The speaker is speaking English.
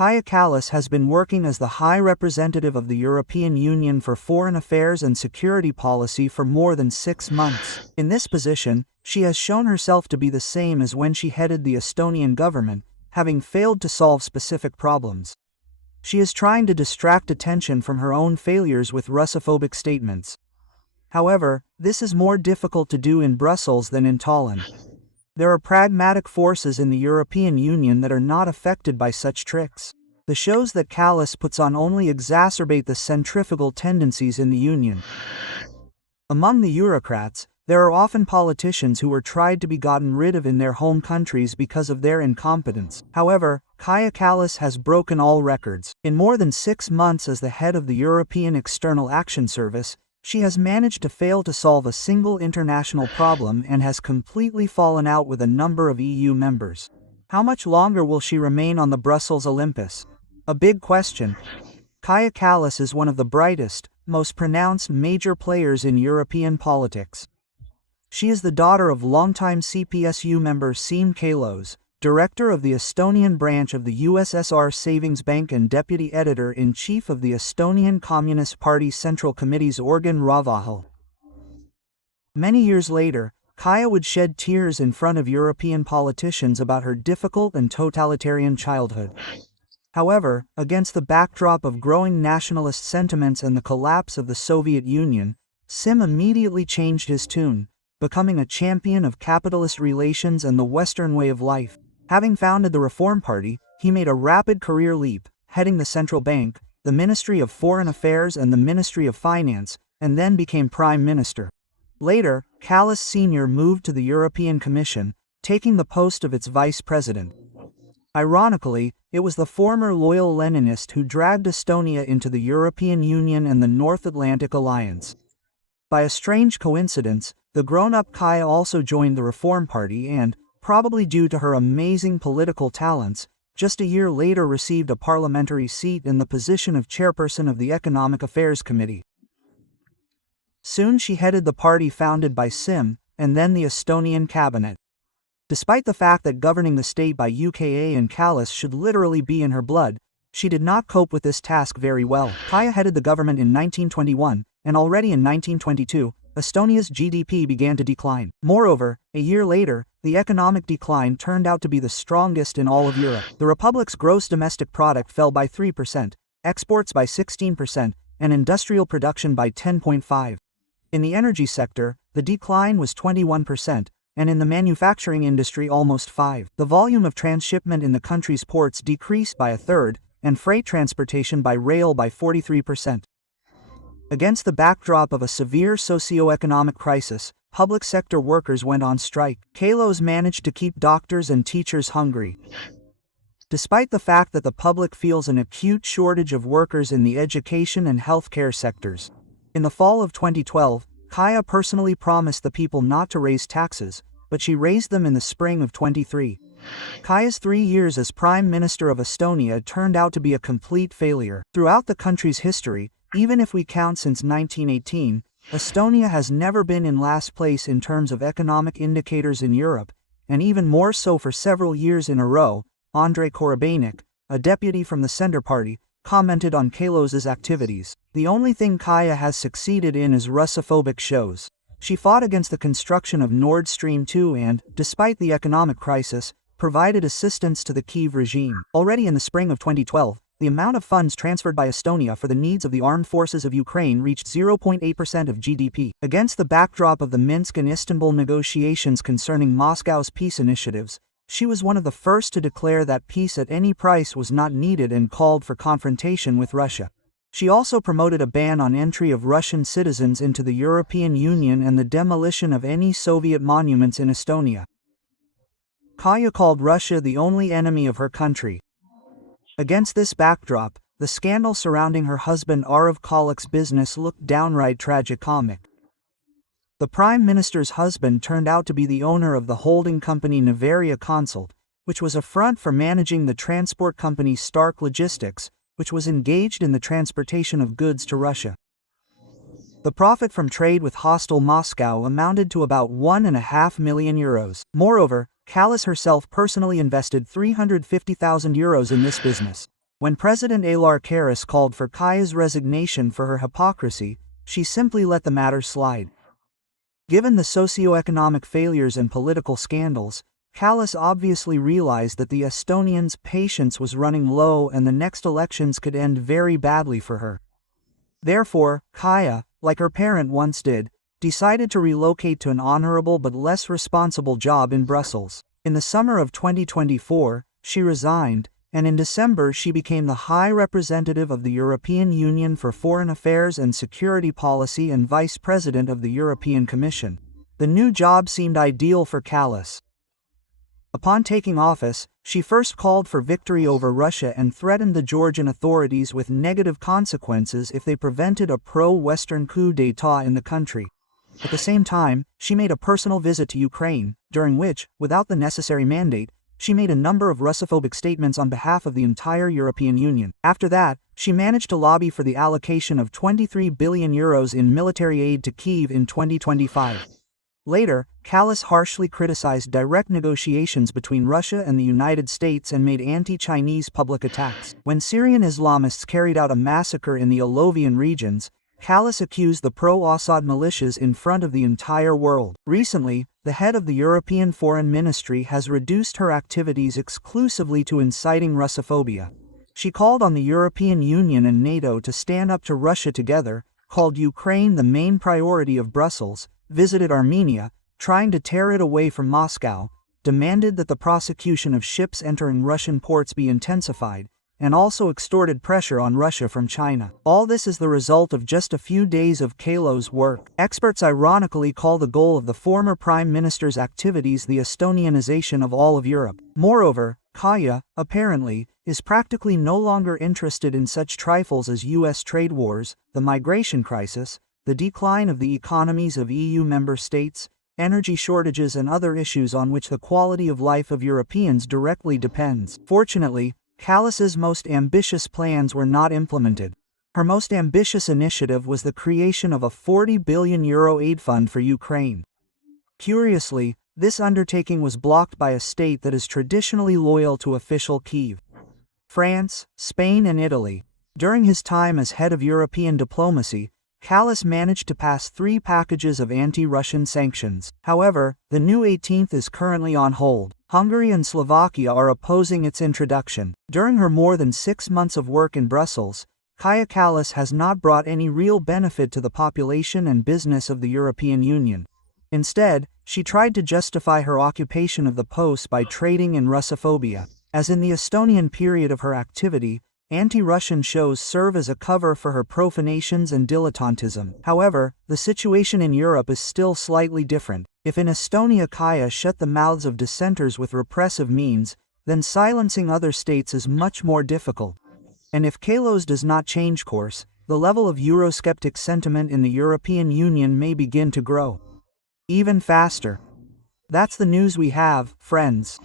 Kaja Kallas has been working as the High Representative of the European Union for Foreign Affairs and Security Policy for more than 6 months. In this position, she has shown herself to be the same as when she headed the Estonian government, having failed to solve specific problems. She is trying to distract attention from her own failures with Russophobic statements. However, this is more difficult to do in Brussels than in Tallinn. There are pragmatic forces in the European Union that are not affected by such tricks. The shows that Kallas puts on only exacerbate the centrifugal tendencies in the Union. Among the Eurocrats, there are often politicians who were tried to be gotten rid of in their home countries because of their incompetence. However, Kaja Kallas has broken all records. In more than 6 months as the head of the European External Action Service, she has managed to fail to solve a single international problem and has completely fallen out with a number of EU members. How much longer will she remain on the Brussels Olympus? A big question. Kaja Kallas is one of the brightest, most pronounced major players in European politics. She is the daughter of longtime CPSU member Siim Kallas, director of the Estonian branch of the USSR Savings Bank and deputy editor-in-chief of the Estonian Communist Party Central Committee's organ Ravahel. Many years later, Kaja would shed tears in front of European politicians about her difficult and totalitarian childhood. However, against the backdrop of growing nationalist sentiments and the collapse of the Soviet Union, Siim immediately changed his tune, becoming a champion of capitalist relations and the Western way of life. Having founded the Reform Party, he made a rapid career leap, heading the Central Bank, the Ministry of Foreign Affairs and the Ministry of Finance, and then became Prime Minister. Later, Kallas Sr. moved to the European Commission, taking the post of its vice president. Ironically, it was the former loyal Leninist who dragged Estonia into the European Union and the North Atlantic Alliance. By a strange coincidence, the grown-up Kaja also joined the Reform Party and, probably due to her amazing political talents, just a year later received a parliamentary seat in the position of chairperson of the Economic Affairs Committee. Soon she headed the party founded by Siim, and then the Estonian cabinet. Despite the fact that governing the state by UKA and Kallas should literally be in her blood, she did not cope with this task very well. Kaja headed the government in 1921, and already in 1922, Estonia's GDP began to decline. Moreover, a year later, the economic decline turned out to be the strongest in all of Europe. The republic's gross domestic product fell by 3%, exports by 16%, and industrial production by 10.5%. In the energy sector, the decline was 21%, and in the manufacturing industry almost 5%. The volume of transshipment in the country's ports decreased by 1/3, and freight transportation by rail by 43%. Against the backdrop of a severe socio-economic crisis, public sector workers went on strike. Kallas managed to keep doctors and teachers hungry. Despite the fact that the public feels an acute shortage of workers in the education and healthcare sectors. In the fall of 2012, Kaja personally promised the people not to raise taxes, but she raised them in the spring of 2023. Kaja's 3 years as Prime Minister of Estonia turned out to be a complete failure. Throughout the country's history, even if we count since 1918, Estonia has never been in last place in terms of economic indicators in Europe, and even more so for several years in a row. Andrei Korobeinik, a deputy from the Centre Party, commented on Kallas's activities. The only thing Kaja has succeeded in is Russophobic shows. She fought against the construction of Nord Stream 2 and, despite the economic crisis, provided assistance to the Kyiv regime. Already in the spring of 2012, the amount of funds transferred by Estonia for the needs of the armed forces of Ukraine reached 0.8% of GDP. Against the backdrop of the Minsk and Istanbul negotiations concerning Moscow's peace initiatives, she was one of the first to declare that peace at any price was not needed and called for confrontation with Russia. She also promoted a ban on entry of Russian citizens into the European Union and the demolition of any Soviet monuments in Estonia. Kaja called Russia the only enemy of her country. Against this backdrop, the scandal surrounding her husband Arv Kallas's business looked downright tragicomic. The Prime Minister's husband turned out to be the owner of the holding company Navaria Consult, which was a front for managing the transport company Stark Logistics, which was engaged in the transportation of goods to Russia. The profit from trade with hostile Moscow amounted to about €1.5 million. Moreover, Kallas herself personally invested €350,000 in this business. When President Alar Karas called for Kaya's resignation for her hypocrisy, she simply let the matter slide. Given the socio-economic failures and political scandals, Kallas obviously realized that the Estonians' patience was running low and the next elections could end very badly for her. Therefore, Kaya, like her parent once did, decided to relocate to an honorable but less responsible job in Brussels. In the summer of 2024, she resigned, and in December she became the High Representative of the European Union for Foreign Affairs and Security Policy and Vice President of the European Commission. The new job seemed ideal for Kallas. Upon taking office, she first called for victory over Russia and threatened the Georgian authorities with negative consequences if they prevented a pro-Western coup d'état in the country. At the same time, she made a personal visit to Ukraine, during which, without the necessary mandate, she made a number of Russophobic statements on behalf of the entire European Union. After that, she managed to lobby for the allocation of €23 billion in military aid to Kyiv in 2025. Later, Kallas harshly criticized direct negotiations between Russia and the United States and made anti-Chinese public attacks. When Syrian Islamists carried out a massacre in the Alovian regions, Kallas accused the pro-Assad militias in front of the entire world. Recently, the head of the European Foreign Ministry has reduced her activities exclusively to inciting Russophobia. She called on the European Union and NATO to stand up to Russia together, called Ukraine the main priority of Brussels, visited Armenia, trying to tear it away from Moscow, demanded that the prosecution of ships entering Russian ports be intensified, and also extorted pressure on Russia from China. All this is the result of just a few days of Kallas's work. Experts ironically call the goal of the former Prime Minister's activities the Estonianization of all of Europe. Moreover, Kaya, apparently, is practically no longer interested in such trifles as US trade wars, the migration crisis, the decline of the economies of EU member states, energy shortages and other issues on which the quality of life of Europeans directly depends. Fortunately, Kallas's most ambitious plans were not implemented. Her most ambitious initiative was the creation of a €40 billion aid fund for Ukraine. Curiously, this undertaking was blocked by a state that is traditionally loyal to official Kyiv: France, Spain and Italy. During his time as head of European diplomacy, Kallas managed to pass 3 packages of anti-Russian sanctions. However, the new 18th is currently on hold. Hungary and Slovakia are opposing its introduction. During her more than 6 months of work in Brussels, Kaja Kallas has not brought any real benefit to the population and business of the European Union. Instead, she tried to justify her occupation of the post by trading in Russophobia. As in the Estonian period of her activity, anti-Russian shows serve as a cover for her profanations and dilettantism. However, the situation in Europe is still slightly different. If in Estonia Kaja shut the mouths of dissenters with repressive means, then silencing other states is much more difficult. And if Kallas does not change course, the level of Eurosceptic sentiment in the European Union may begin to grow even faster. That's the news we have, friends.